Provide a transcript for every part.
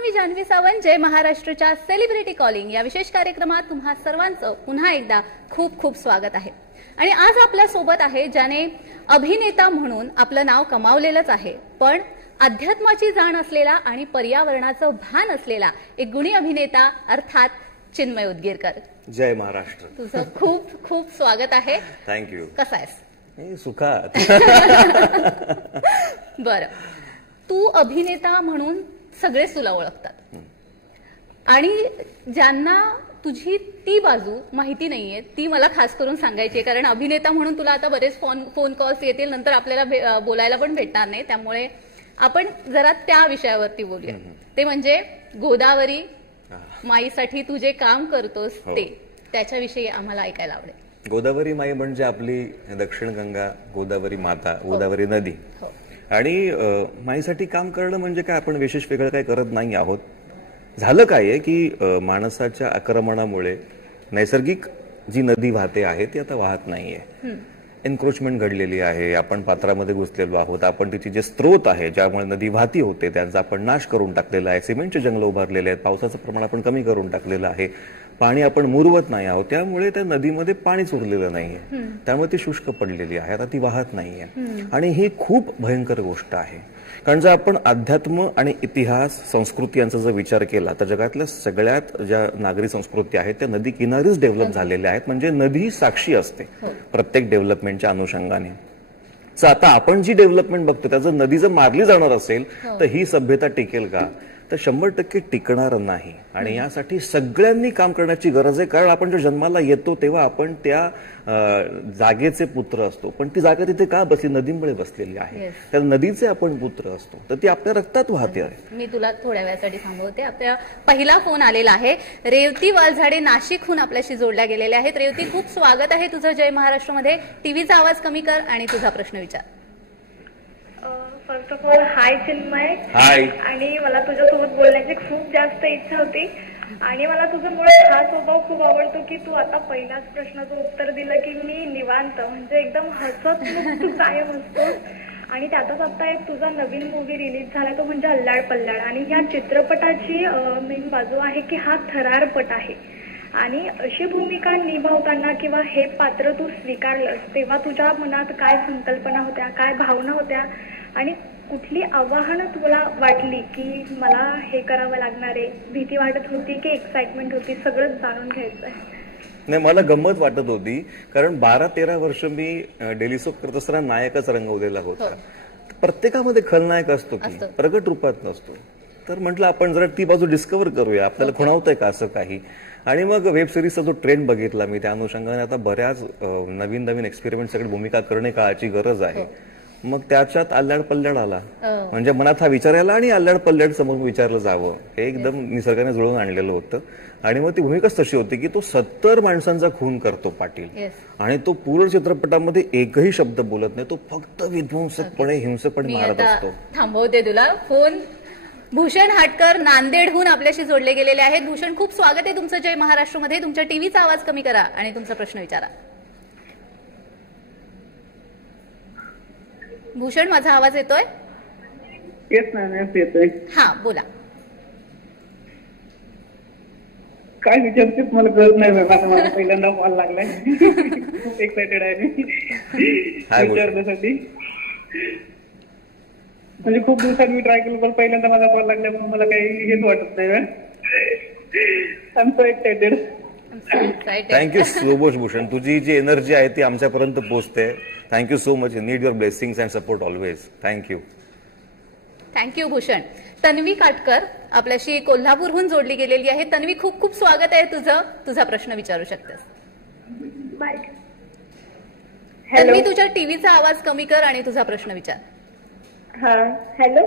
मी जान्हवी सावंत. जय महाराष्ट्रच्या celebrity calling या विशेष कार्यक्रमात तुम्हा सर्वांचं पुन्हा एकदा खूप खूप स्वागत आहे. आणि आज आपल्या सोबत आहे ज्याने अभिनेता म्हणून आपलं नाव कमावलेलंच आहे, पण अध्यात्माची जाण असलेला आणि पर्यावरणाचं भान असलेला एक गुणी अभिनेता अर्थात चिन्मय उदगीरकर. जय महाराष्ट्र. तुझं खूप खूप स्वागत आहे. थँक्यू. कसा आहेस? सुखात. बरं, तू अभिनेता म्हणून सगळेच तुला ओळखतात आणि ज्यांना तुझी ती बाजू माहिती नाहीये ती मला खास करून सांगायची आहे, कारण अभिनेता म्हणून तुला आता बरेच फोन कॉल्स येतील, नंतर आपल्याला बोलायला पण भेटणार नाही, त्यामुळे आपण जरा त्या विषयावरती बोलूया. ते म्हणजे गोदावरी माईसाठी तू जे काम करतोस ते, त्याच्याविषयी आम्हाला ऐकायला आवडेल. गोदावरी माई म्हणजे आपली दक्षिण गंगा, गोदावरी माता, गोदावरी नदी. आणि माईसाठी काम करणं म्हणजे काय, आपण विशेष वेगळं काही करत नाही आहोत. झालं काय आहे की माणसाच्या आक्रमणामुळे नैसर्गिक जी नदी वाहते आहे ती आता वाहत नाहीये. एन्क्रोचमेंट घडलेली आहे, आपण पात्रामध्ये घुसलेलो आहोत, आपण तिची जे स्रोत आहे ज्यामुळे नदी वाहती होते त्यांचा आपण नाश करून टाकलेला आहे, सिमेंटचे जंगल उभारलेले आहेत, पावसाचं प्रमाण आपण कमी करून टाकलेलं आहे, पाणी आपण मुरवत नाही आहोत, त्यामुळे त्या नदीमध्ये पाणीच उरलेलं नाहीये, त्यामुळे ती शुष्क पडलेली आहे, आता ती वाहत नाहीये. आणि ही खूप भयंकर गोष्ट आहे, कारण जर आपण अध्यात्म आणि इतिहास संस्कृती यांचा जर विचार केला तर जगातल्या सगळ्यात ज्या नागरी संस्कृती आहेत त्या नदी किनारीच डेव्हलप झालेल्या आहेत. म्हणजे नदी साक्षी असते प्रत्येक डेव्हलपमेंटच्या अनुषंगाने. तर आता आपण जी डेव्हलपमेंट बघतो त्याचं नदी जर मारली जाणार असेल तर ही सभ्यता टिकेल का? तर 100% टिकणार नाही. आणि यासाठी सगळ्यांनी काम करण्याची गरज आहे, कारण आपण जेव्हा जन्माला येतो तेव्हा आपण त्या जागेचे पुत्र असतो, पण ती जागा तिथे का बसली? नदीमुळे बसलेली आहे. त्या नदीचे आपण पुत्र असतो, तर ती आपल्या रक्तात वाहते आहे. मी तुला थोड्या वेळासाठी थांबवते. आपल्या पहिला फोन आलेला आहे. रेवती वालझाडे नाशिकहून आपल्याशी जोडल्या गेलेल्या आहेत. रेवती, खूप स्वागत आहे तुझं जय महाराष्ट्रमध्ये. टीव्हीचा आवाज कमी कर आणि तुझा प्रश्न विचार. First of all hi Chinmay. Hi. आणि मला तुझ्यासोबत बोलण्याची खूप जास्त इच्छा होती आणि मला तुझं मुळात हा स्वभाव खूप आवडतो की तू आता पहिल्याच प्रश्नाचं उत्तर दिलं की मी निवांत, म्हणजे एकदम हसत तू कायम असतोस. आणि त्यातच आता एक तुझा नवीन मूवी रिलीज झाला तो म्हणजे अल्लाड पल्लाड, आणि ह्या चित्रपटाची मेन बाजू आहे की हा थरारपट आहे. आणि अशी भूमिका निभावताना किंवा हे पात्र तू स्वीकारलंस तेव्हा तुझ्या मनात काय संकल्पना होत्या, काय भावना होत्या, आणि कुठली आव्हानं तुला वाटली की मला हे करावं लागणार आहे? भीती वाटत होती की एक्साइटमेंट होती? सगळंच जाणून घ्यायचंय. नाही, मला गंमत वाटत होती, कारण 12-13 वर्ष मी डेली सोप करत असताना नायकच रंगवलेला होता. प्रत्येकामध्ये खलनायक असतो की प्रगट रूपात नसतो. तर म्हटलं आपण जरा ती बाजू डिस्कव्हर करूया, आपल्याला खुणावतंय का असं काही. आणि मग वेब सिरीजचा जो ट्रेंड बघितला मी, त्या अनुषंगाने आता बऱ्याच नवीन नवीन एक्सपेरिमेंट सगळी भूमिका करणे काळाची गरज आहे. मग त्याच्यात अल्लाड पल्लाड आला, म्हणजे मनात हा विचारायला आणि अल्लाड पल्लाड समोर विचारलं जावं हे एकदम निसर्गाने जुळवून आणलेलं होतं. आणि मग ती भूमिकाच तशी होती की तो 70 माणसांचा खून करतो पाटील, आणि तो पूर्ण चित्रपटामध्ये एकही शब्द बोलत नाही, तो फक्त विध्वंसकपणे हिंसकपणे मारत असतो. थांबवते तुला. फोन भूषण हाटकर नांदेडहून आपल्याशी जोडले गेलेले आहेत. भूषण, खूप स्वागत आहे तुमचं जय महाराष्ट्रमध्ये. तुमच्या टीव्हीचा आवाज कमी करा आणि तुमचा प्रश्न विचारा. भूषण, माझा आवाज येतोय? येस मॅम, येतोय. हा, बोला. काय विचारते मला कळत नाही मॅम. मला पहिल्यांदा कॉल लागलाय. खूप एक्सायटेड आहे मी विचारण्यासाठी. म्हणजे खूप दिवसांनी मी ट्राय केलं, पण पहिल्यांदा माझा कॉल लागला म्हणून मला काही हेच वाटत नाही ma'am. I am so excited. Thank you so much Bhushan. तुझी जी एनर्जी आहे ती आमच्यापर्यंत पोहोचते. Thank you so much. Need your blessings and support always. Thank you. Thank you Bhushan. Tanvi Katkar आपल्याशी कोल्हापूरहून जोडली गेलेली आहे. तन्वी, खूप खूप स्वागत आहे तुझं. तुझा प्रश्न विचारू शकतेस. तन्वी, तुझ्या टीव्हीचा आवाज कमी कर आणि तुझा प्रश्न विचार. हा, हॅलो.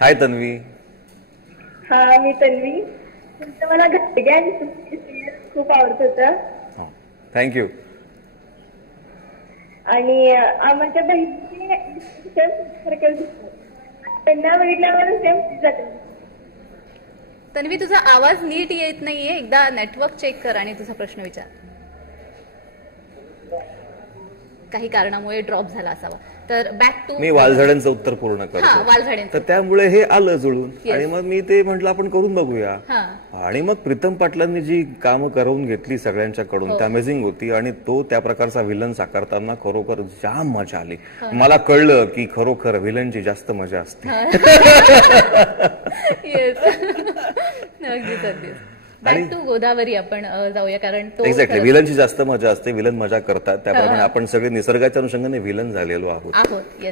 हाय तन्वी. हा, मी तन्वी. मला खूप आवडत होतं. थँक्यू. आणि आमच्या बहिणीची त्यांना बघितल्यावर सेम जाते. तन्वी, तुझा आवाज नीट येत नाहीये, एकदा नेटवर्क चेक कर आणि तुझा प्रश्न विचार. काही कारणामुळे ड्रॉप झाला असावा. तर बॅक टू मी वालझाडांचं उत्तर पूर्ण करतो. वालझाडांचं. तर त्यामुळे हे आलं जुळून आणि मग मी ते म्हटलं आपण करून बघूया. आणि मग प्रीतम पाटलांनी जी कामं करवून घेतली सगळ्यांच्याकडून ती अमेझिंग होती आणि तो त्या प्रकारचा व्हिलन साकारताना खरोखर जाम मजा आली. मला कळलं की खरोखर व्हिलनची जास्त मजा असते. बॅक टू गोदावरी आपण जाऊया, कारण तो एक्झॅक्टली व्हिलनची जास्त मजा असते. व्हिलन मजा करतात, त्याप्रमाणे आपण सगळे निसर्गाच्या अनुषंगाने व्हिलन झालेलो आहोत.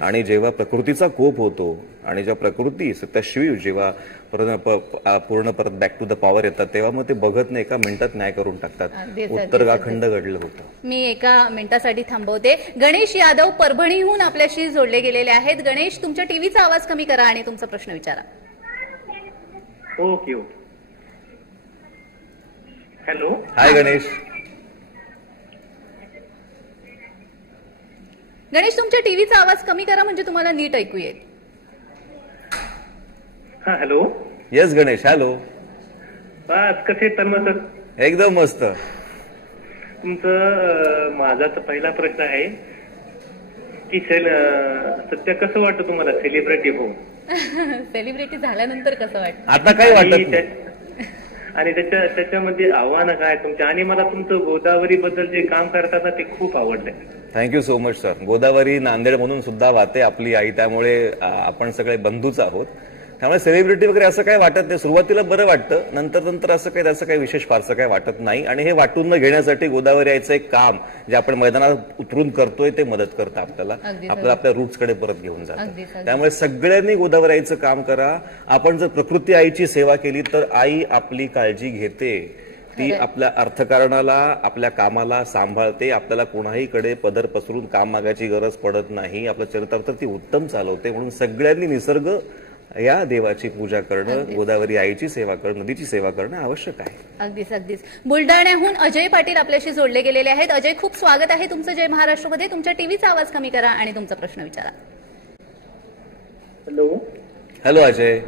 आणि जेव्हा प्रकृतीचा कोप होतो आणि जेव्हा प्रकृती सत्यशिव जेव्हा पूर्ण परत बॅक टू द पॉवर येतात तेव्हा मग ते बघत नाही, एका मिनिटात न्याय करून टाकतात. उत्तराखंड घडलं होतं. मी एका मिनिटासाठी थांबवते. गणेश यादव परभणीहून आपल्याशी जोडले गेलेले आहेत. गणेश, तुमच्या टीव्हीचा आवाज कमी करा आणि तुमचा प्रश्न विचारा. Okay okay. हॅलो. हाय गणेश. गणेश, तुमच्या टीव्हीचा आवाज कमी करा म्हणजे तुम्हाला नीट ऐकू येईल. हा हॅलो. येस गणेश. हॅलो. बस कसे तन्मय सर? एकदम मस्त. तुमचं माझा तर पहिला प्रश्न आहे की सध्या कसं वाटतं तुम्हाला सेलिब्रिटी होऊन? सेलिब्रिटी झाल्यानंतर कसं वाटतं? आता काय वाटत आणि त्याच्यामध्ये आव्हानं काय तुमच्या? आणि मला तुमचं गोदावरी बद्दल जे काम करतात ना ते खूप आवडलंय. Thank you so much sir. Godavari Nanded म्हणून सुद्धा वाहते आपली आई, त्यामुळे आपण सगळे बंधूच आहोत. त्यामुळे सेलिब्रिटी वगैरे असं काही वाटत नाही. सुरुवातीला बरं वाटतं, नंतर असं काही त्याचं काही विशेष फारसं काही वाटत नाही. आणि हे वाटून न घेण्यासाठी गोदावरी आईचं एक काम जे आपण मैदानात उतरून करतोय ते मदत करतं आपल्याला, आपल्या रूट्सकडे परत घेऊन जातं. त्यामुळे सगळ्यांनी गोदावरी आईचं काम करा. आपण जर प्रकृती आईची सेवा केली तर आई आपली काळजी घेते. ती आपल्या अर्थकारणाला, आपल्या कामाला सांभाळते. आपल्याला कोणाहीकडे पदर पसरून काम मागायची गरज पडत नाही. आपलं चरितार्थ ती उत्तम चालवते. म्हणून सगळ्यांनी निसर्ग या देवाची पूजा करणं, गोदावरी आईची सेवा करणं, नदीची सेवा करणं आवश्यक आहे. अगदीच. बुलढाण्याहून अजय पाटील आपल्याशी जोडले गेलेले आहेत. अजय, खूप स्वागत आहे तुमचं जय महाराष्ट्रमध्ये. तुमच्या टीव्हीचा आवाज कमी करा आणि तुमचा प्रश्न विचारा. हॅलो. हॅलो अजय.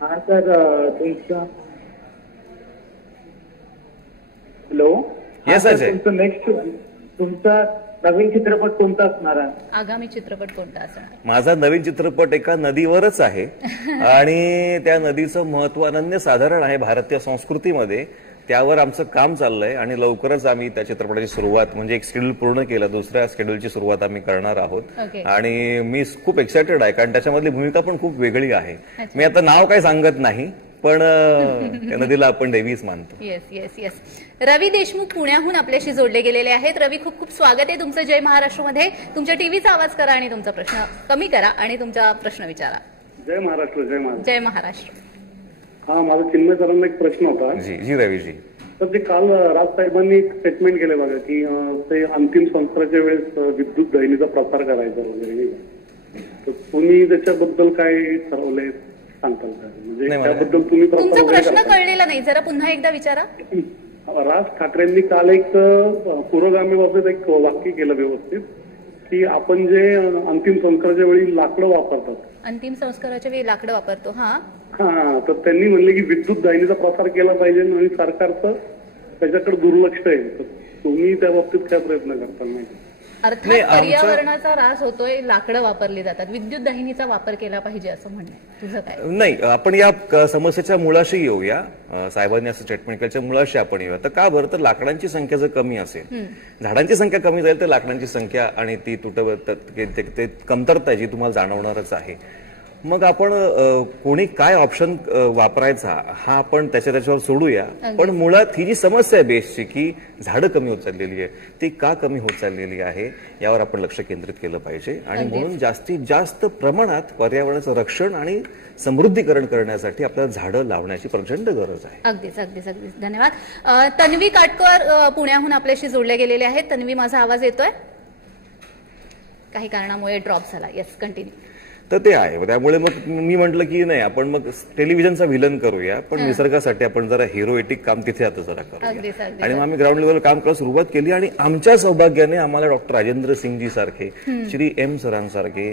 हा सर, तुमचा हॅलो. येस अजय. तुमचा नवीन चित्रपट कोणता असणार आहे? आगामी चित्रपट कोणता असणार? माझा नवीन चित्रपट एका नदीवरच आहे आणि त्या नदीचं महत्व अनन्यसाधारण आहे भारतीय संस्कृतीमध्ये. त्यावर आमचं काम चाललंय आणि लवकरच आम्ही त्या चित्रपटाची सुरुवात, म्हणजे एक शेड्यूल पूर्ण केलं, दुसऱ्या शेड्यूलची सुरुवात आम्ही करणार आहोत. आणि मी खूप एक्सायटेड आहे कारण त्याच्यामधली भूमिका पण खूप वेगळी आहे. मी आता नाव काही सांगत नाही, पण त्या नदीला आपण देवीच मानतो. येस. रवी देशमुख पुण्याहून आपल्याशी जोडले गेलेले आहेत. रवी, खूप खूप स्वागत आहे तुमचं जय महाराष्ट्रमध्ये. तुमच्या टीव्हीचा आवाज करा आणि तुमचा प्रश्न कमी करा आणि तुमचा प्रश्न विचारा. जय महाराष्ट्र. जय महाराष्ट्र. हा, माझा चिन्मय सरांना एक प्रश्न होता. जी रवीजी. तर ते काल राजसाहेबांनी एक स्टेटमेंट केलं बघा की ते अंतिम संस्काराच्या वेळेस विद्युत दहिनीचा प्रसार करायचा वगैरे. तर तुम्ही त्याच्याबद्दल काय ठरवलंय सांगताल का? म्हणजे त्याबद्दल तुम्ही तुमचा प्रश्न कळलेला नाही, जरा पुन्हा एकदा विचारा. राज ठाकरेंनी काल एक पुरोगामी बाबतीत एक वाक्य केलं व्यवस्थित की आपण जे अंतिम संस्काराच्या वेळी लाकडं वापरतात, अंतिम संस्काराच्या वेळी लाकडं वापरतो. हा, तर त्यांनी म्हणले की विद्युत दाहिनीचा प्रसार केला पाहिजे आणि सरकारचं त्याच्याकडे दुर्लक्ष आहे. तर तुम्ही त्या बाबतीत काय प्रयत्न करता? नाही, अर्थात पर्यावरणाचा ऱ्हास होतोय, लाकडं वापरली जातात, विद्युत दाहिनीचा वापर केला पाहिजे असं म्हणणं तुझं काय? नाही, आपण या समस्येच्या मुळाशी येऊया. साहेबांनी असं स्टेटमेंट केल्याच्या मुळाशी आपण येऊया. तर का बरं? तर लाकडांची संख्या जर कमी असेल, झाडांची संख्या कमी जाईल तर लाकडांची संख्या आणि ती ते कमतरता जी तुम्हाला जाणवणारच आहे. मग आपण कोणी काय ऑप्शन वापरायचा हा आपण त्याच्यावर सोडूया. पण मुळात ही जी समस्या आहे बेसची की झाडं कमी होत चाललेली आहे, ती का कमी होत चाललेली आहे यावर आपण लक्ष केंद्रित केलं पाहिजे. आणि म्हणून जास्तीत जास्त प्रमाणात पर्यावरणाचं रक्षण आणि समृद्धीकरण करण्यासाठी आपल्याला झाडं लावण्याची प्रचंड गरज आहे. अगदीच अगदीच अगदीच धन्यवाद. तन्वी काटकर पुण्याहून आपल्याशी जोडले गेलेले आहेत. तन्वी, माझा आवाज येतोय? काही कारणामुळे ड्रॉप झाला. Yes, continue. तर ते आहे. त्यामुळे मग मी म्हटलं की नाही, आपण मग टेलिव्हिजनचा व्हिलन करूया, पण निसर्गासाठी आपण जरा हिरोएटिक काम तिथे आता जरा करूया. आणि मग आम्ही ग्राउंड लेवलवर काम करायला सुरुवात केली. आणि आमच्या सौभाग्याने आम्हाला डॉक्टर राजेंद्र सिंगजी सारखे, श्री एम सरांसारखे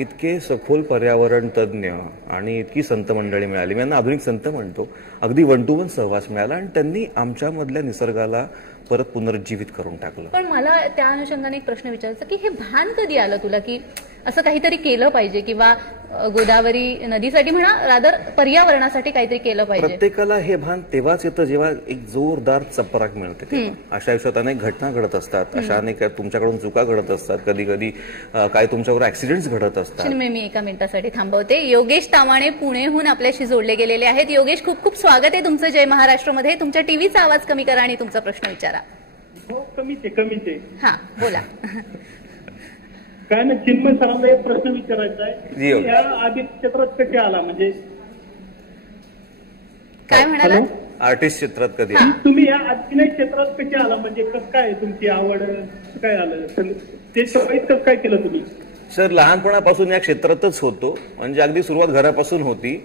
इतके सखोल पर्यावरण तज्ज्ञ आणि इतकी संत मंडळी मिळाली. मी यांना आधुनिक संत म्हणतो. अगदी 1 to 1 सहवास मिळाला आणि त्यांनी आमच्यामधल्या निसर्गाला परत पुनरुज्जीवित करून टाकलं. पण मला त्या अनुषंगाने एक प्रश्न विचारायचा की हे भान कधी आलं तुला की असं काहीतरी केलं पाहिजे, किंवा गोदावरी नदीसाठी म्हणा, रादर पर्यावरणासाठी काहीतरी केलं पाहिजे? प्रत्येकाला हे भान तेव्हाच येतं जेव्हा एक जोरदार चपराक मिळते तेव्हा. अशा आयुष्यात अनेक घटना घडत असतात, अशा अनेक तुमच्याकडून चुका घडत असतात, कधी कधी काही तुमच्यावर ऍक्सिडेंट्स घडत असतात. मी एका मिनिटासाठी थांबवते. योगेश तामाणे पुणेहून आपल्याशी जोडले गेलेले आहेत. योगेश, खूप खूप स्वागत आहे तुमचं जय महाराष्ट्रमध्ये. तुमच्या टीव्हीचा आवाज कमी करा आणि तुमचा प्रश्न विचारा. हो, कमीच आहे. हा, बोला. काय ना, चिन्मय सरांना एक प्रश्न विचारायचा आहे. या आधी क्षेत्रात कधी आला, म्हणजे काय म्हणाला? आर्टिस्ट क्षेत्रात कधी तुम्ही या अभिनय क्षेत्रात कधी आला, म्हणजे कसं काय तुमची आवड काय आलं, ते कसं काय केलं तुम्ही? सर, लहानपणापासून या क्षेत्रातच होतो. म्हणजे अगदी सुरुवात घरापासून होती.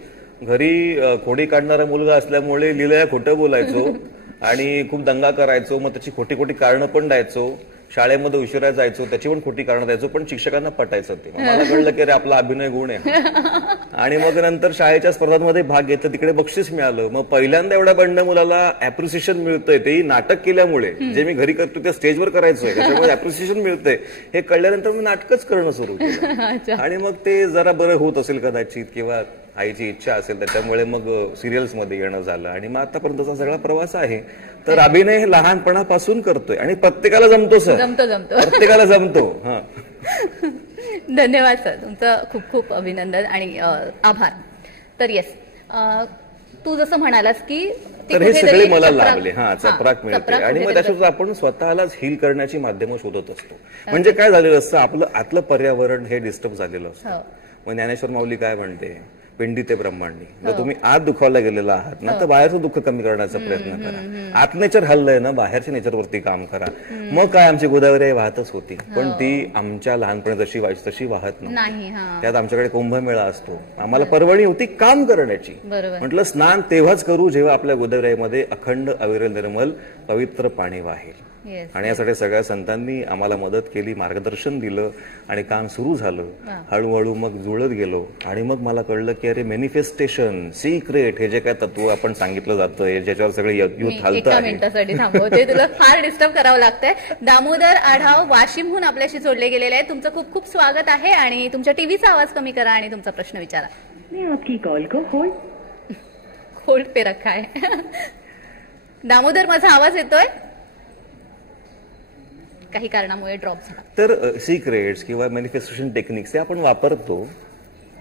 घरी खोडी काढणारा मुलगा असल्यामुळे लिलया खोटं बोलायचो आणि खूप दंगा करायचो. मग त्याची खोटी खोटी कारणं पण द्यायचो. शाळेमध्ये उशिरा जायचो, त्याची पण खोटी कारणं द्यायचो, पण शिक्षकांना पटायचं ते. मला कळलं की अरे आपला अभिनय गुण आहे. आणि मग नंतर शाळेच्या स्पर्धांमध्ये भाग घेतला, तिकडे बक्षीस मिळालं. मग पहिल्यांदा एवढ्या बंड मुलाला अप्रिसिएशन मिळतंय, तेही नाटक केल्यामुळे. जे मी घरी करतो ते स्टेजवर करायचोय, त्याच्यामुळे अप्रिसिएशन मिळतंय हे कळल्यानंतर मी नाटकच करणं सुरू केलं. आणि मग ते जरा बरं होत असेल कदाचित, किंवा आईची इच्छा असेल, त्याच्यामुळे मग सिरियल्स मध्ये येणं झालं. आणि मग आतापर्यंतचा सगळा प्रवास आहे. तर अभिनय हे लहानपणापासून करतोय आणि प्रत्येकाला जमतो सर, प्रत्येकाला जमतो. हा, धन्यवाद सर, तुमचं खूप खूप अभिनंदन आणि आभार. तर येस, तू जसं म्हणालास की तर हे सगळे मला लाभले. हा, चपराक मिळते. आणि मग त्याच्यात आपण स्वतःलाच हील करण्याची माध्यमं शोधत असतो. म्हणजे काय झालेलं असतं, आपलं आतलं पर्यावरण हे डिस्टर्ब झालेलं असतं. मग ज्ञानेश्वर माऊली काय म्हणते, पिंडी ते ब्रह्मांडी. जर तुम्ही आत दुखावला गेलेला आहात ना, तर बाहेरचं दुःख कमी करण्याचा प्रयत्न करा. आत नेचर हल्लंय ना, बाहेरच्या नेचरवरती काम करा. मग काय, आमची गोदावरी वाहतच होती, पण ती आमच्या लहानपणी जशी व्हायची तशी वाहत नव्हती. त्यात आमच्याकडे कुंभमेळा असतो. आम्हाला पर्वणी होती काम करण्याची. म्हटलं स्नान तेव्हाच करू जेव्हा आपल्या गोदावरीमध्ये अखंड अविरल निर्मल पवित्र पाणी वाहेल. आणि यासाठी सगळ्या संतांनी आम्हाला मदत केली, मार्गदर्शन दिलं आणि काम सुरू झालं. हळूहळू मग जुळत गेलो. आणि मग मला कळलं की अरे मॅनिफेस्टेशन, सिक्रेट हे जे काय तत्व आपण सांगितलं जातं, ज्याच्यावर सगळे युथ हालतं. एका मिनिटासाठी थांबवते, तुला फार डिस्टर्ब करावं लागतंय. दामोदर आढाव वाशिमहून आपल्याशी जोडले गेलेले आहे. तुमचं खूप खूप स्वागत आहे आणि तुमच्या टीव्हीचा आवाज कमी करा आणि तुमचा प्रश्न विचारा. मैं आपकी कॉल को होल्ड पे रखा है. दामोदर, माझा आवाज येतोय? काही कारणामुळे ड्रॉप झाला. तर सिक्रेट्स किंवा मॅनिफेस्टेशन टेक्निक्स हे आपण वापरतो,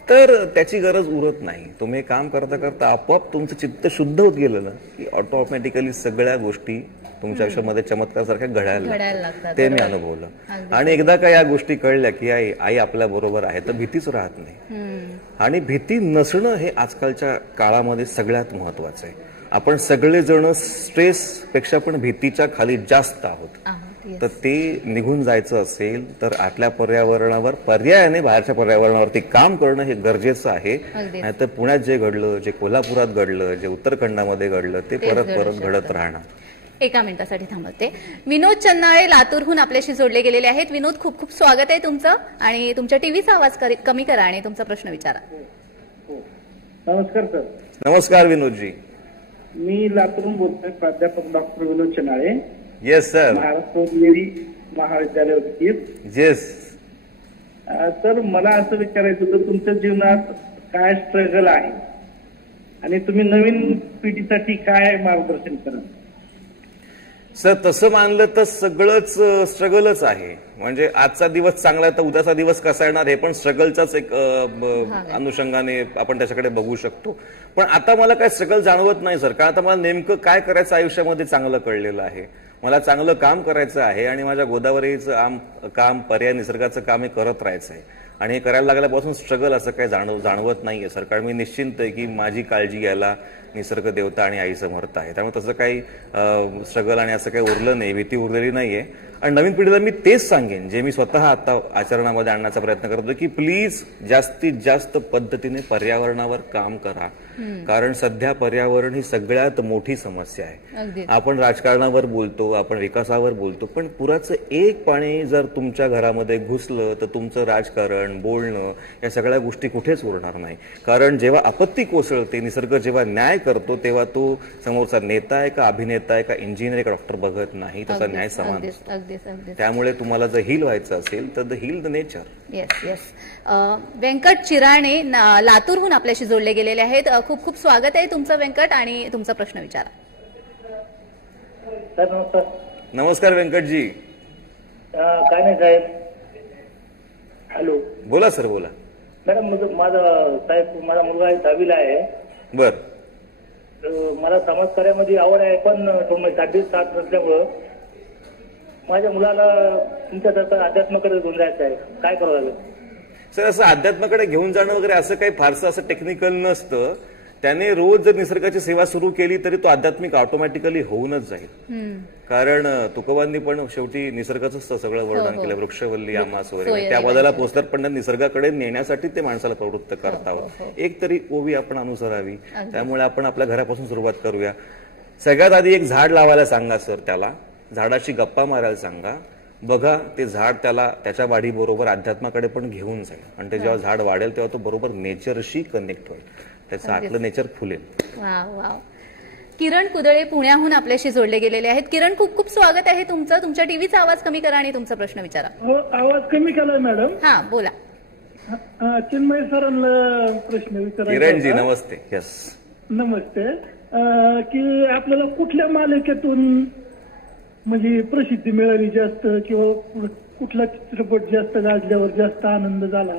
तर त्याची गरज उरत नाही. तुम्ही काम करता करता आपोआप तुमचं चित्त शुद्ध होत गेलं ना, की ऑटोमॅटिकली सगळ्या गोष्टी तुमच्या आयुष्यामध्ये चमत्कार सारख्या घडायला लागतात. ते मी अनुभवलं. आणि एकदा का या गोष्टी कळल्या की आई आपल्या बरोबर आहे, तर भीतीच राहत नाही. आणि भीती नसणं हे आजकालच्या काळामध्ये सगळ्यात महत्वाचं आहे. आपण सगळेजण स्ट्रेस पेक्षा पण भीतीच्या खाली जास्त आहोत. तर ते निघून जायचं असेल तर आतल्या पर्यावरणावर पर्यायाने बाहेरच्या पर्यावरणावरती काम करणं हे गरजेचं आहे. नाहीतर पुण्यात जे घडलं, जे कोल्हापुरात घडलं, जे उत्तराखंडामध्ये घडलं, ते परत परत घडत राहणार. एका मिनिटासाठी थांबवते. विनोद चन्नाळे लातूरहून आपल्याशी जोडले गेलेले आहेत. विनोद, खूप खूप स्वागत आहे तुमचं आणि तुमच्या टीव्हीचा आवाज कमी करा आणि तुमचा प्रश्न विचारा. नमस्कार सर. नमस्कार विनोदजी. मी लातूरून बोलतोय, प्राध्यापक doctor Vinod Channale. Yes sir. Maharashtra engineering महाविद्यालय. येस सर, मला असं विचारायचं होतं, तुमच्या जीवनात काय स्ट्रगल आहे आणि तुम्ही नवीन पिढीसाठी काय मार्गदर्शन करा? सर, तसं मानलं तर सगळंच स्ट्रगलच आहे. म्हणजे आजचा दिवस चांगला आहे तर उद्याचा दिवस कसा येणार हे पण स्ट्रगलचाच एक अनुषंगाने आपण त्याच्याकडे बघू शकतो. पण आता मला काय स्ट्रगल जाणवत नाही सर, कारण आता मला नेमकं काय करायचं आयुष्यामध्ये चांगलं कळलेलं आहे. मला चांगलं काम करायचं आहे आणि माझ्या गोदावरीचं काम, पर्याय निसर्गाचं काम हे करत राहायचं आहे. आणि हे करायला लागल्यापासून स्ट्रगल असं काही जाणवत नाहीये सर, कारण मी निश्चिंत आहे की माझी काळजी घ्यायला निसर्ग देवता आणि आई समर्थ आहे. त्यामुळे तसं काही स्ट्रगल आणि असं काही उरलं नाही, भीती उरलेली नाहीये. आणि नवीन पिढीला मी तेच सांगेन जे मी स्वतः आता आचरणामध्ये आणण्याचा प्रयत्न करतो की प्लीज जास्तीत जास्त पद्धतीने पर्यावरणावर काम करा. कारण सध्या पर्यावरण ही सगळ्यात मोठी समस्या आहे. आपण राजकारणावर बोलतो, आपण विकासावर बोलतो, पण पुराचं एक पाणी जर तुमच्या घरामध्ये घुसलं तर तुमचं राजकारण, बोलणं या सगळ्या गोष्टी कुठेच उरणार नाही. कारण जेव्हा आपत्ती कोसळते, निसर्ग जेव्हा न्याय करतो, तेव्हा तो समोरचा नेता आहे का, अभिनेता आहे का, इंजिनियर का, डॉक्टर बघत नाही. त्याचा न्याय समान असतो. त्यामुळे तुम्हाला जर हील व्हायचं असेल तर the heal the nature. Yes yes. Vyankat Chirane लातूरहून आपल्याशी जोडले गेलेले आहेत. खूप खूप स्वागत आहे तुमचं व्यंकट, आणि तुमचा प्रश्न विचारा. सर नमस्कार. नमस्कार व्यंकटजी. काय नाही साहेब. हॅलो. बोला सर, बोला. मॅडम माझा मुलगा 10वीला आहे. बर. मला समाजकार्यामध्ये आवड आहे, पण 7 नसल्यामुळं माझ्या मुलाला तुमच्यासारखं अध्यात्माकडे घेऊन जायचं आहे. काय करावं लागेल सर? असं अध्यात्माकडे घेऊन जाणं वगैरे असं काही फारसं असं टेक्निकल नसतं. त्याने रोज जर निसर्गाची सेवा सुरू केली तरी तो आध्यात्मिक ऑटोमॅटिकली होऊनच जाईल. कारण तुकोबांनी पण शेवटी निसर्गाचं सगळं वर्णन केलं, वृक्षवल्ली आमास वगैरे. त्या पदाला पोचतात, पण निसर्गाकडे नेण्यासाठी ते माणसाला प्रवृत्त करतात. एक तरी ओवी आपण अनुसरावी. त्यामुळे आपण आपल्या घरापासून सुरुवात करूया. सगळ्यात आधी एक झाड लावायला सांगा सर. त्याला झाडाशी गप्पा मारायला सांगा. बघा ते झाड त्याला त्याच्या वाढीबरोबर अध्यात्माकडे पण घेऊन जाईल. आणि ते जेव्हा झाड वाढेल तेव्हा तो बरोबर नेचरशी कनेक्ट होईल. त्याचं आतलं नेचर फुलेल. वा. किरण कुदळे पुण्याहून आपल्याशी जोडले गेलेले आहेत. किरण, खूप खूप स्वागत आहे तुमचं. तुमच्या टीव्हीचा आवाज कमी करा आणि तुमचा प्रश्न विचारा. आवाज कमी केलाय मॅडम. हा, बोला. चिन्मय सरांना प्रश्न विचारायचा. किरणजी नमस्ते. यस नमस्ते. की आपल्याला कुठल्या मालिकेतून म्हणजे प्रसिद्धी मिळाली जास्त, किंवा कुठला चित्रपट जास्त गाजल्यावर जास्त आनंद झाला?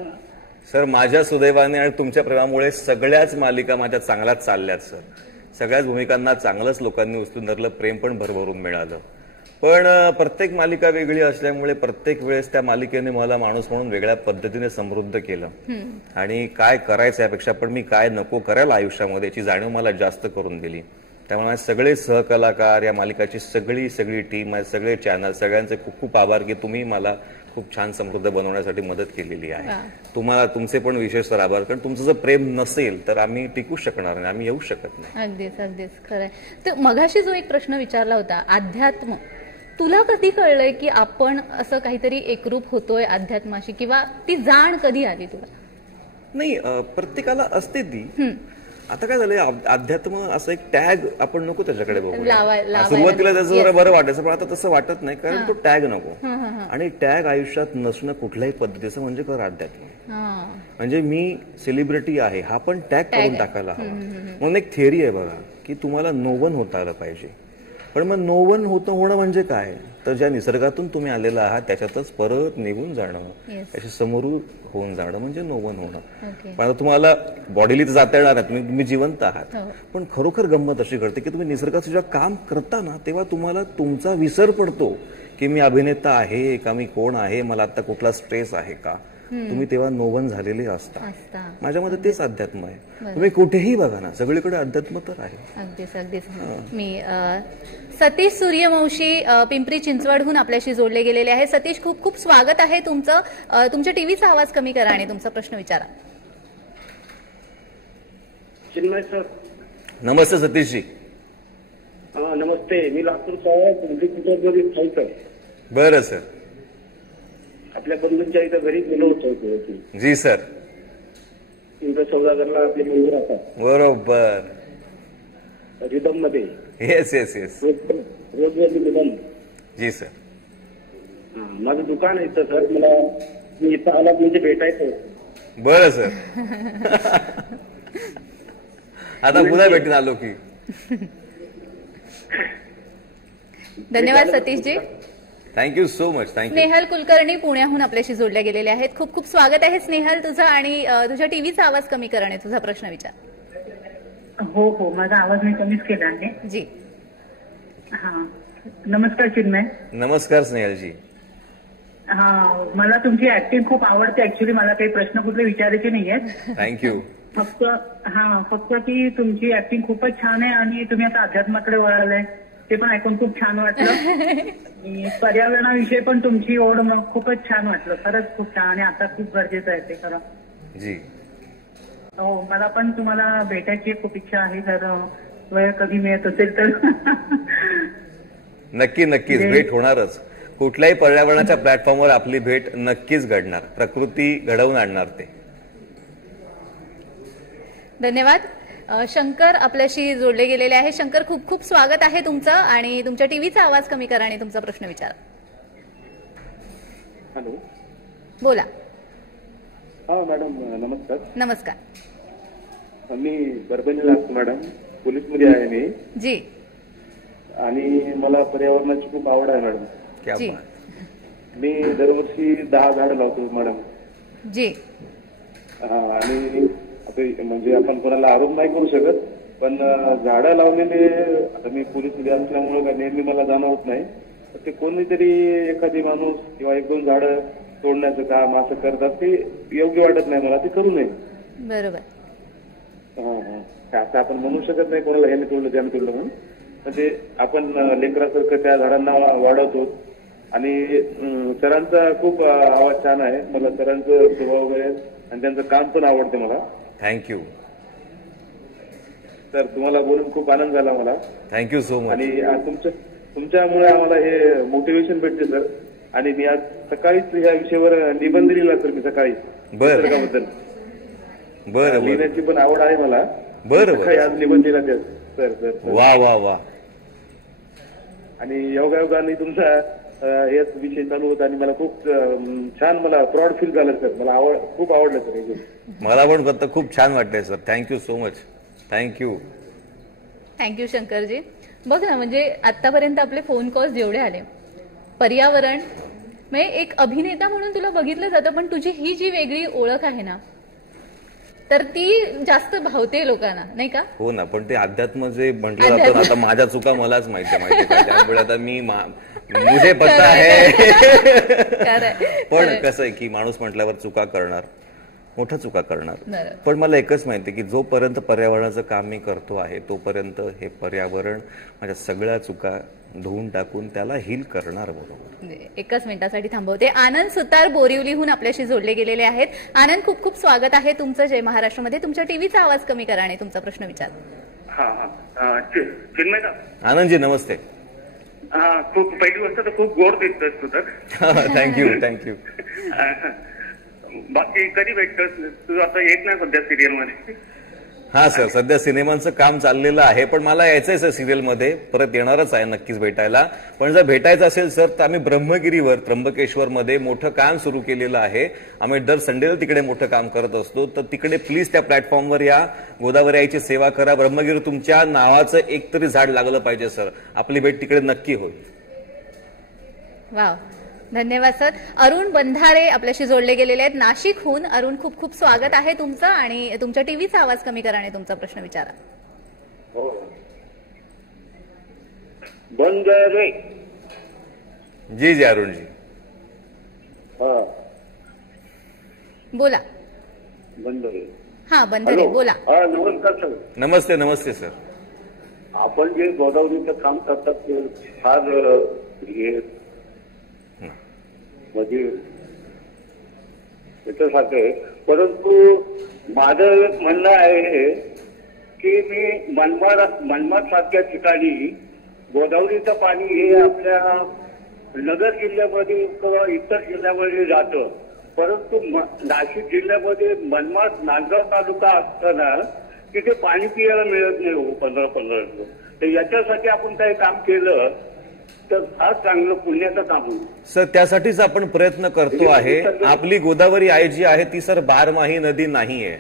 सर माझ्या सुदैवाने आणि तुमच्या प्रेमामुळे सगळ्याच मालिका माझ्या चांगल्याच चालल्यात सर. सगळ्याच भूमिकांना चांगलंच लोकांनी उचलून धरलं, प्रेम पण भरभरून मिळालं. पण प्रत्येक मालिका वेगळी असल्यामुळे प्रत्येक वेळेस त्या मालिकेने मला माणूस म्हणून वेगळ्या पद्धतीने समृद्ध केलं. आणि काय करायचं यापेक्षा पण मी काय नको करायला आयुष्यामध्ये याची जाणीव मला जास्त करून दिली. त्यामुळे सगळे सहकलाकार, या मालिकाची सगळी टीम, सगळे चॅनल, सगळ्यांचे खूप खूप आभार की तुम्ही मला खूप छान समृद्ध बनवण्यासाठी मदत केलेली आहे. तुम्हाला तुमचे पण विशेष आभार. कारण तुमचं जर प्रेम नसेल तर आम्ही टिकू शकणार नाही, आम्ही येऊ शकत नाही. अगदीच खरंय. तर मगाशी जो एक प्रश्न विचारला होता, अध्यात्म, तुला कधी कळलंय की आपण असं काहीतरी एकरूप होतोय अध्यात्माशी, किंवा ती जाण कधी आली तुला? नाही, प्रत्येकाला असते ती. आता काय झालंय, अध्यात्म असं एक टॅग आपण नको त्याच्याकडे बघू. सुरुवातीला त्याचं जरा बरं वाटायचं, पण आता तसं वाटत नाही. कारण तो टॅग नको. आणि टॅग आयुष्यात नसणं कुठल्याही पद्धतीचं म्हणजे खरं अध्यात्म. म्हणजे मी सेलिब्रिटी आहे हा पण टॅग करून टाकायला हवा. म्हणून एक थिअरी आहे बघा की तुम्हाला नोवन होता आलं पाहिजे. पण मग नोवन होणं म्हणजे काय, तर ज्या निसर्गातून तुम्ही आलेला आहात त्याच्यातच परत निघून जाणं, त्याची समोर होऊन जाणं म्हणजे नोवन होणं. पण आता तुम्हाला बॉडीली तर जाता येणार नाही, तुम्ही जिवंत आहात. पण खरोखर गंमत अशी घडते की तुम्ही निसर्गाचं जेव्हा काम करता ना तेव्हा तुम्हाला तुमचा विसर पडतो की मी अभिनेता आहे का, मी कोण आहे, मला आता कुठला स्ट्रेस आहे का. तुम्ही तेव्हा नोवन झालेले असता. माझ्या मते तेच अध्यात्म आहे. तुम्ही कुठेही बघा ना सगळीकडे अध्यात्म तर आहे. अगदीच. मी सतीश सूर्यवंशी पिंपरी चिंचवडहून आपल्याशी जोडले गेलेले आहे. सतीश, खूप खूप स्वागत आहे तुमचं. तुमच्या टीव्हीचा आवाज कमी करा आणि तुमचा प्रश्न विचारा. चिन्मय सर. नमस्ते सतीशजी. नमस्ते. मी लातूरचा आहे, पिंपरी चिंचवडमध्ये स्थायिक आहे. बरं सर. आपल्या बंधूंच्या इथं घरी गेलो होतो. जी सर. इंद्र सौदागरला आपले मंदिर असतात बरोबर, रिदम मध्ये. Yes Rose Valley rhythm. जी सर. माझं दुकान आहे सर. मला इथं आला म्हणजे भेटायचं. बरं सर. आता पुन्हा भेटून आलो की. धन्यवाद Satishji. Thank you so much. Thank you. Snehal Kulkarni पुण्याहून आपल्याशी जोडल्या गेलेले आहेत. खूप खूप स्वागत आहे स्नेहल तुझं. आणि तुझ्या टीव्हीचा आवाज कमी कर आणि तुझा प्रश्न विचार. हो, माझा आवाज मी कमीच केला आहे. जी. नमस्कार चिन्मय. नमस्कार स्नेहलजी. मला तुमची ऍक्टिंग खूप आवडते. ऍक्च्युली मला काही प्रश्न कुठले विचारायचे नाहीयेत. थँक्यू. फक्त की तुमची ऍक्टिंग खूपच छान आहे आणि तुम्ही आता अध्यात्माकडे वळालाय. ते पण ऐकून खूप छान वाटलं. आणि पर्यावरणाविषयी पण तुमची ओढ खूपच छान वाटलं. खरंच खूप छान आणि आता खूप गरजेचं आहे ते खरं. जी हो, मला पण तुम्हाला भेटायची खूप इच्छा आहे. जर वेळ कधी मिळत असेल तर. नक्कीच भेट होणारच. कुठल्याही पर्यावरणाच्या प्लॅटफॉर्मवर आपली भेट नक्कीच घडणार. प्रकृती घडवून आणणार ते. धन्यवाद. शंकर आपल्याशी जोडले गेलेले आहे. शंकर, खूप खूप स्वागत आहे तुमचं. आणि तुमच्या टीव्हीचा आवाज कमी करा आणि तुमचा प्रश्न विचारा. हॅलो, बोला. हा मॅडम, नमस्कार. नमस्कार. मी परभणीला असतो मॅडम. पोलीसमध्ये आहे मी. जी. आणि मला पर्यावरणाची खूप आवड आहे मॅडम. जी. मी दरवर्षी 10 झाडं लावतो मॅडम. जी. आणि म्हणजे आपण कोणाला आरोप नाही करू शकत, पण झाडं लावलेले, आता मी पोलीसमध्ये असल्यामुळे नेहमी मला जाणं होत नाही. ते कोणीतरी एखादी माणूस किंवा 1-2 झाडं तोडण्याचं काम असं करतात, ते योग्य वाटत नाही मला. ते करू नये. बरोबर. असं आपण म्हणू शकत नाही कोणाला ह्याने तोडलं त्याने तोडलं म्हणून. म्हणजे आपण लेकरासारखं त्या झाडांना वाढवतो. आणि सरांचा खूप आवाज छान आहे. मला सरांचं स्वभाव वगैरे आणि त्यांचं काम पण आवडते मला. थँक्यू सर, तुम्हाला बोलून खूप आनंद झाला मला. Thank you so much. आणि तुमच्यामुळे आम्हाला हे मोटिवेशन भेटते सर. आणि मी आज सकाळीच ह्या विषयावर निबंध लिहिला सर. मी सकाळी निसर्गाबद्दल लिहिण्याची पण आवड आहे मला. बरं. आज निबंध लिहिला सर. सर वा वा वा. आणि योगायोगाने तुमचा हेच विषय चालू होता आणि मला खूप छान, मला प्राऊड फील झालं सर. मला खूप आवडलं सर. मला पण फक्त खूप छान वाटतंय sir. Thank you so much. Thank you Shankarji. बघ ना, म्हणजे आतापर्यंत आपले फोन कॉल्स जेवढे आले, पर्यावरण म्हणजे एक अभिनेता म्हणून तुला बघितलं जातं, पण तुझी ही जी वेगळी ओळख आहे ना, तर ती जास्त भावते लोकांना, नाही का? हो ना. पण ते अध्यात्म जे म्हटलं जातं, आता माझ्या चुका मलाच माहिती का. त्यामुळे आता मुझे पता है. पण कसं आहे की माणूस म्हटल्यावर चुका करणार, मोठ्या चुका करणार. पण मला एकच माहिती की जोपर्यंत पर्यावरणाचं काम मी करतो आहे, तोपर्यंत हे पर्यावरण माझ्या सगळ्या चुका धुवून टाकून त्याला हील करणार. बरोबर. एकच मिनिटासाठी थांबवते. आनंद सुतार बोरिवलीहून आपल्याशी जोडले गेलेले आहेत. आनंद, खूप खूप स्वागत आहे तुमचं जय महाराष्ट्रमध्ये. तुमच्या टीव्हीचा आवाज कमी करा आणि तुमचा प्रश्न विचारा. चिन्मय आनंदजी, नमस्ते. खूप पहिली गोष्ट तर खूप गोड दिसतोस तू तर. थँक्यू. बाकी कधी भेटतोस तू? आता येत नाही सध्या सिरियल मध्ये. हा सर, सध्या सिनेमांचं काम चाललेलं आहे, पण मला यायचंय सर सिरियल मध्ये. परत येणारच आहे नक्कीच भेटायला. पण जर भेटायचं असेल सर, तर आम्ही ब्रह्मगिरीवर, त्र्यंबकेश्वर मध्ये मोठं काम सुरू केलेलं आहे. आम्ही दर संडेला तिकडे मोठं काम करत असतो. तर तिकडे प्लीज त्या प्लॅटफॉर्मवर या, गोदावरी आईची सेवा करा. ब्रह्मगिरी तुमच्या नावाचं एक तरी झाड लागलं पाहिजे सर. आपली भेट तिकडे नक्की होईल. वाव, धन्यवाद सर. अरुण बंधारे आपल्याशी जोडले गेलेले आहेत नाशिकहून. अरुण, खूप खूप स्वागत आहे तुमचं. आणि तुमच्या टीव्हीचा आवाज कमी करा आणि तुमचा प्रश्न विचारा. बंधारे. जी अरुणजी. बोला. बंधारे. हा, बंधारे बोला. नमस्कार सर. नमस्ते सर. आपण जे गोदावरीचं काम करतात ते फार म्हणजे याच्यासारखं आहे. परंतु माझं म्हणणं आहे की मी मनमाड सारख्या ठिकाणी गोदावरीचं पाणी हे आपल्या नगर जिल्ह्यामध्ये किंवा इतर जिल्ह्यामध्ये जातं. परंतु नाशिक जिल्ह्यामध्ये मनमाड नांदगाव तालुका असताना तिथे पाणी पियाला मिळत नाही हो 15 दिवस. तर याच्यासाठी आपण काही काम केलं तर फार चांगलं पुण्याचं काम होईल सर. त्यासाठीच आपण प्रयत्न करतो आहे. आपली गोदावरी आई जी आहे ती सर बारमाही नदी नाहीये.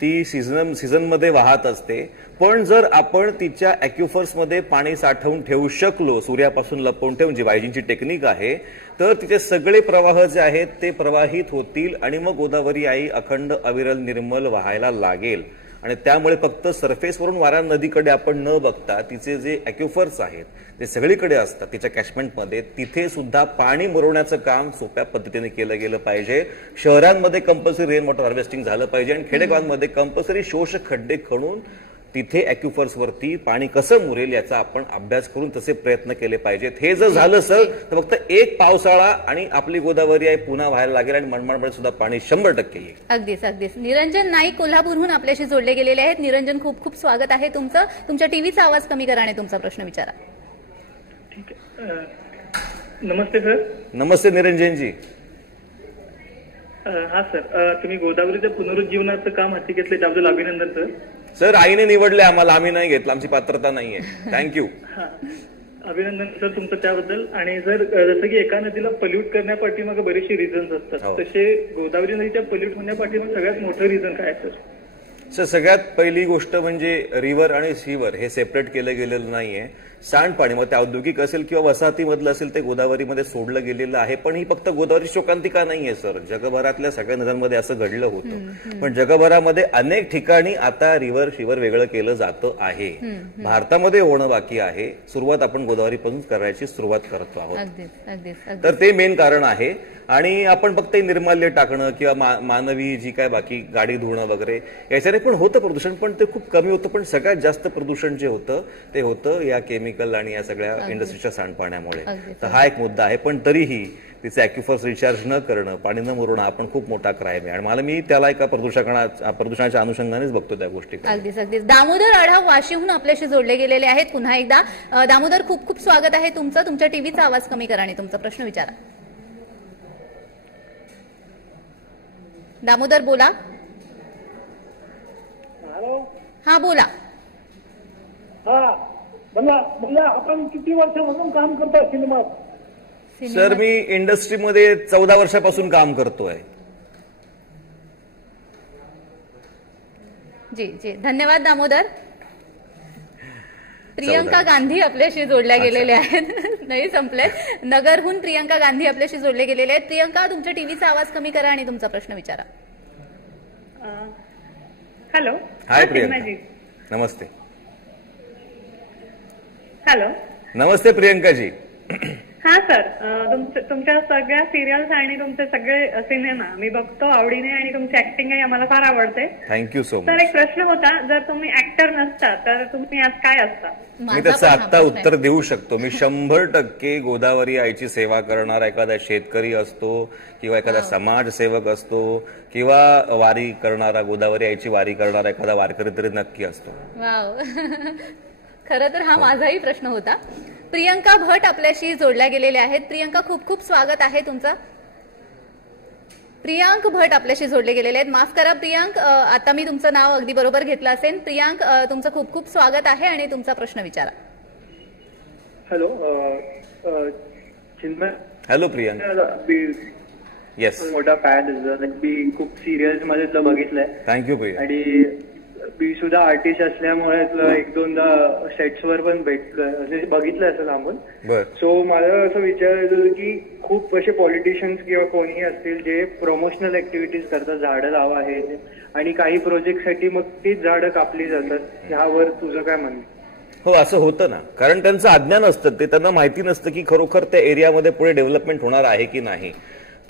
ती सीझन मध्ये वाहत असते. पण जर आपण तिच्या ॲक्युफर्स मध्ये पाणी साठवून ठेवू शकलो, सूर्यापासून लपवून ठेवून, जी बायजींची टेक्निक आहे, तर तिचे सगळे प्रवाह जे आहेत ते प्रवाहित होतील आणि मग गोदावरी आई अखंड अविरल निर्मल वाहायला लागेल. आणि त्यामुळे फक्त सरफेसवरून वारा नदीकडे आपण न बघता तिचे जे ॲक्युफर्स आहेत ते सगळीकडे असतात तिच्या कॅचमेंटमध्ये, तिथे सुद्धा पाणी मुरवण्याचं काम सोप्या पद्धतीने केलं गेलं पाहिजे. शहरांमध्ये कंपल्सरी रेन वॉटर हार्वेस्टिंग झालं पाहिजे आणि खेडेगावांमध्ये कंपल्सरी शोष खड्डे खणून तिथे ॲक्युफर्स वरती पाणी कसं मुरेल याचा आपण अभ्यास करून तसे प्रयत्न केले पाहिजेत. हे जर झालं सर तर फक्त एक पावसाळा आणि आपली गोदावरी आहे पुन्हा व्हायला लागेल आणि मनमाडमध्ये सुद्धा पाणी 100% येईल. अगदीच अगदीच. निरंजन नाईक कोल्हापूरहून आपल्याशी जोडले गेलेले आहेत. निरंजन, खूप खूप स्वागत आहे तुमचं. तुमच्या टीव्हीचा आवाज कमी करा आणि तुमचा प्रश्न विचारा. ठीक आहे. नमस्ते सर. नमस्ते निरंजनजी. हा सर, तुम्ही गोदावरीच्या पुनरुज्जीवनाचं काम हाती घेतलं त्याबद्दल अभिनंदन सर. सर आईने निवडले आम्हाला, आम्ही नाही घेतलं, आमची पात्रता नाहीये. थँक्यू. अभिनंदन सर तुमचं त्याबद्दल. आणि सर जसं की एका नदीला पल्यूट करण्यापाठीमागे बरेचसे रिझन्स असतात, तसे गोदावरी नदीच्या पल्यूट होण्यापाठीमागे सगळ्यात मोठं रिझन काय सर? सर सगळ्यात पहिली गोष्ट म्हणजे रिव्हर आणि सीवर हे सेपरेट केलं गेलेलं नाहीये. सांडपाणी मग ते औद्योगिक असेल किंवा वसाहतीमधलं असेल ते गोदावरीमध्ये सोडलं गेलेलं आहे. पण ही फक्त गोदावरी शोकांतिका नाहीये सर, जगभरातल्या सगळ्या नद्यांमध्ये असं घडलं होतं. पण जगभरामध्ये अनेक ठिकाणी आता रिव्हर शिवर वेगळं केलं जातं आहे. भारतामध्ये होणं बाकी आहे. सुरुवात आपण गोदावरीपासून करायची सुरुवात करतो आहोत. तर ते मेन कारण आहे. आणि आपण फक्त निर्माल्य टाकणं किंवा मानवी जी काय बाकी गाडी धुणं वगैरे याच्याने पण होतं प्रदूषण, पण ते खूप कमी होतं. पण सगळ्यात जास्त प्रदूषण जे होतं ते होतं या केमिकल आणि या सगळ्या इंडस्ट्रीच्या सांडपाण्यामुळे. तर हा एक मुद्दा आहे. पण तरीही तिचे ॲक्युफर्स रिचार्ज न करणं, पाणी न मुरणं हा पण खूप मोठा क्राईम आहे. आणि मी त्याला एका प्रदूषणाच्या अनुषंगानेच बघतो त्या गोष्टी. अगदीच अगदीच. दामोदर आढाव वाशीहून आपल्याशी जोडले गेलेले आहेत पुन्हा एकदा. दामोदर, खूप खूप स्वागत आहे तुमचं. तुमच्या टीव्हीचा आवाज कमी करा आणि तुमचा प्रश्न विचारा. दामोदर बोला. हा बोला. बोला आपण किती वर्षापासून काम करता सिनेमात? सर मी इंडस्ट्रीमध्ये 14 वर्षापासून काम करतोय. जी जी, धन्यवाद दामोदर. प्रियंका गांधी आपल्याशी जोडल्या गेलेल्या आहेत. नाही संपले. नगरहून प्रियंका गांधी आपल्याशी जोडले गेलेले आहेत. प्रियंका, तुमच्या टीव्हीचा आवाज कमी करा आणि तुमचा प्रश्न विचारा. हॅलो. हाय प्रियंका. नमस्ते. हॅलो. नमस्ते प्रियंकाजी. हा सर, तुमच्या सगळ्या सिरियल्स आणि तुमचे सगळे सिनेमा मी बघतो आवडीने आणि तुमची ऍक्टिंगही आम्हाला फार आवडते. Thank you so much. तर एक प्रश्न होता, जर तुम्ही ऍक्टर नसता तर तुम्ही आज काय असता? मी त्याचं आत्ता उत्तर देऊ शकतो. मी 100% गोदावरी आईची सेवा करणारा एखादा शेतकरी असतो किंवा एखादा समाजसेवक असतो किंवा वारी करणारा, गोदावरी आईची वारी करणारा एखादा वारकरी तरी नक्की असतो. वाव. खरं तर हा माझाही प्रश्न होता. प्रियंका भट आपल्याशी जोडल्या गेलेल्या आहेत. प्रियंका, खूप खूप स्वागत आहे तुमचं. प्रियांक भट आपल्याशी जोडले गेलेले आहेत. माफ करा प्रियांक, आता मी तुमचं नाव अगदी बरोबर घेतलं असेल. प्रियांक, तुमचं खूप खूप स्वागत आहे आणि तुमचा प्रश्न विचारा. Hello. Chinmay. Hello Priyank. Yes. मोठा फॅन मी खूप सिरियल्स मध्ये तुला बघितलंय. थँक्यू प्रिया. आणि मी सुद्धा आर्टिस्ट असल्यामुळे तुला 1-2दा सेट्सवर पण बघितलं असं लांबून. सो मला असं विचारायचं होतं की खूप असे पॉलिटिशियन्स किंवा कोणीही असतील जे प्रमोशनल ऍक्टिव्हिटीज करतात, झाडं लावा आहे, आणि काही प्रोजेक्टसाठी मग तीच झाडं कापली जातात. ह्यावर तुझं काय म्हणणं? हो, असं होतं ना, कारण त्यांचं अज्ञान असतं. ते त्यांना माहिती नसतं की खरोखर त्या एरियामध्ये पुढे डेव्हलपमेंट होणार आहे की नाही.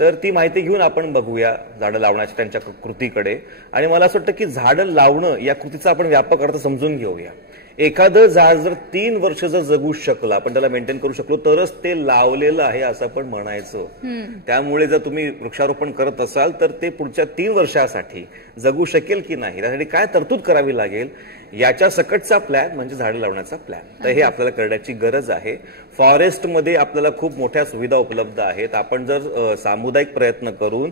तर ती माहिती घेऊन आपण बघूया झाडं लावण्याच्या त्यांच्या कृतीकडे. आणि मला असं वाटतं की झाडं लावणं या कृतीचा आपण व्यापक अर्थ समजून घेऊया. एखादं झाड जर 3 वर्ष जर जगू शकलं, आपण त्याला मेंटेन करू शकलो, तरच ते लावलेलं आहे असं आपण म्हणायचं. त्यामुळे जर तुम्ही वृक्षारोपण करत असाल तर ते पुढच्या 3 वर्षासाठी जगू शकेल की नाही, त्यासाठी काय तरतूद करावी लागेल याच्या सकटचा प्लॅन म्हणजे झाडं लावण्याचा प्लॅन. तर हे आपल्याला करण्याची गरज आहे. फॉरेस्टमध्ये आपल्याला खूप मोठ्या सुविधा उपलब्ध आहेत. आपण जर सामुदायिक प्रयत्न करून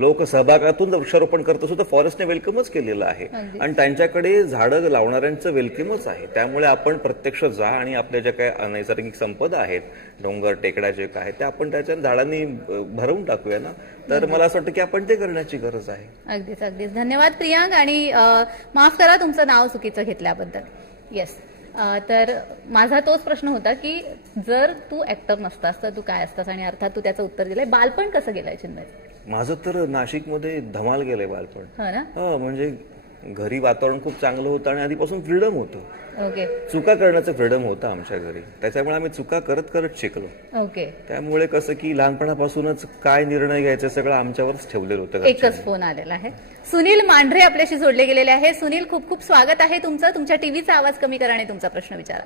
लोकसहभागातून जर वृक्षारोपण करत असू तर फॉरेस्टने वेलकमच केलेलं आहे आणि त्यांच्याकडे झाडं लावणाऱ्यांचं वेलकमच आहे. त्यामुळे आपण प्रत्यक्ष जा आणि आपल्या ज्या काही नैसर्गिक संपदा आहेत, डोंगर टेकड्या जे काय ते आपण त्याच्या झाडांनी भरवून टाकूया ना. तर मला असं वाटतं की आपण ते करण्याची गरज आहे. अगदीच अगदीच. धन्यवाद प्रियांक. आणि माफ करा तुमचं नाव चुकीचं घेतल्याबद्दल. येस. तर माझा तोच प्रश्न होता की जर तू ऍक्टर नसतास तर तू काय असतास, आणि अर्थात तू त्याचं उत्तर दिलंय. बालपण कसं गेलंय चिन्मय? माझं तर नाशिकमध्ये धमाल गेलंय बालपण. हो ना. म्हणजे घरी वातावरण खूप चांगलं होतं आणि आधीपासून फ्रीडम होतं. ओके. चुका करण्याचं फ्रीडम होतं आमच्या घरी, त्याच्यामुळे आम्ही चुका करत करत शिकलो. ओके. त्यामुळे कसं की लहानपणापासूनच काय निर्णय घ्यायचे सगळं आमच्यावरच ठेवलेलं होतं. एकच फोन आलेला आहे. सुनील मांढरे आपल्याशी जोडले गेलेले आहे. सुनील, खूप खूप स्वागत आहे तुमचं. तुमच्या टीव्हीचा आवाज कमी करा आणि तुमचा प्रश्न विचारा.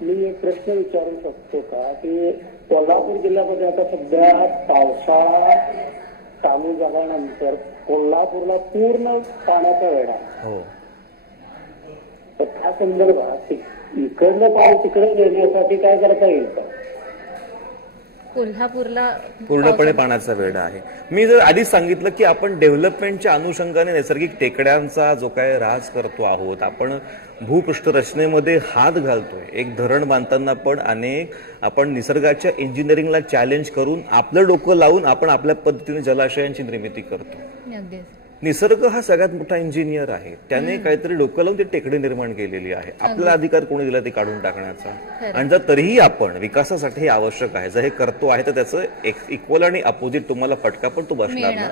मी एक प्रश्न विचारू शकतो का की कोल्हापूर जिल्ह्यामध्ये आता सध्या पावसाळा चालू झाल्यानंतर कोल्हापूरला पूर्ण पाण्याचा वेढा. हो. तर त्या संदर्भात इकडलं पाणी तिकडे नेण्यासाठी काय करता येईल का? कोल्हापूरला पूर्णपणे पाण्याचा वेढा आहे. मी जर आधीच सांगितलं की आपण डेव्हलपमेंटच्या अनुषंगाने नैसर्गिक टेकड्यांचा जो काय राज करतो आहोत, आपण भूपृष्ठ रचनेमध्ये हात घालतोय. एक धरण बांधताना पण आपण निसर्गाच्या इंजिनिअरिंगला चॅलेंज करून आपलं डोकं लावून आपण आपल्या पद्धतीने जलाशयांची निर्मिती करतो. निसर्ग हा सगळ्यात मोठा इंजिनियर आहे. त्याने काहीतरी डोकं लावून ती टेकडी निर्माण केलेली आहे. आपल्याला अधिकार कोणी दिला ते काढून टाकण्याचा. आणि जर तरीही आपण विकासासाठी हे आवश्यक आहे, जर हे करतो आहे तर त्याचं इक्वल आणि अपोजिट तुम्हाला फटका पण तो बसणार ना.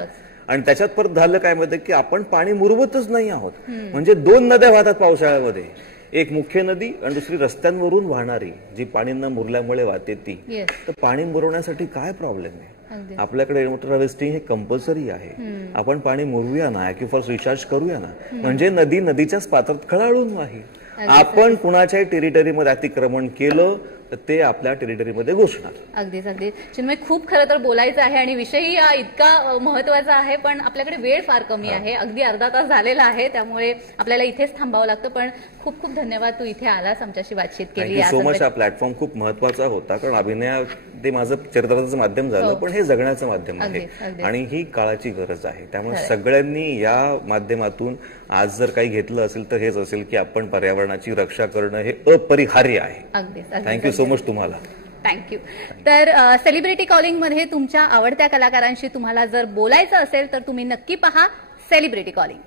आणि त्याच्यात परत झालं काय माहिती की आपण पाणी मुरवतच नाही आहोत. म्हणजे 2 नद्या वाहतात पावसाळ्यामध्ये, एक मुख्य नदी आणि दुसरी रस्त्यांवरून वाहणारी जी पाणी न मुरल्यामुळे वाहते ती. तर पाणी मुरवण्यासाठी काय प्रॉब्लेम आहे? आपल्याकडे रेन वॉटर हार्वेस्टिंग हे कंपल्सरी आहे. आपण पाणी मुरवूया ना, ॲक्विफर्स रिचार्ज करूया ना, म्हणजे नदी नदीच्याच पात्रात खळाळून वाही. आपण कुणाच्याही टेरिटरीमध्ये अतिक्रमण केलं तर ते आपल्या टेरिटरीमध्ये घुसणार. अगदीच अगदी. चिन्मय, खूप खरं तर बोलायचं आहे आणि विषयही इतका महत्वाचा आहे, पण आपल्याकडे वेळ फार कमी आहे. अगदी अर्धा तास झालेला आहे, त्यामुळे आपल्याला इथेच थांबावं लागतं. पण खूप खूप धन्यवाद, तू इथे आलास, आमच्याशी बातचीत केली. So much. हा प्लॅटफॉर्म खूप महत्वाचा होता, कारण अभिनय ते माझं चरित्राचं माध्यम झालं, पण हे जगण्याचं माध्यम आहे आणि ही काळाची गरज आहे. त्यामुळे सगळ्यांनी या माध्यमातून आज जर काही घेतलं असेल तर हेच असेल की आपण पर्यावरणाची रक्षा करणं हे अपरिहार्य आहे. थँक्यू सो मच तुम्हाला. थँक्यू. तर सेलिब्रिटी कॉलिंगमध्ये तुमच्या आवडत्या कलाकारांशी तुम्हाला जर बोलायचं असेल तर तुम्ही नक्की पहा सेलिब्रिटी कॉलिंग.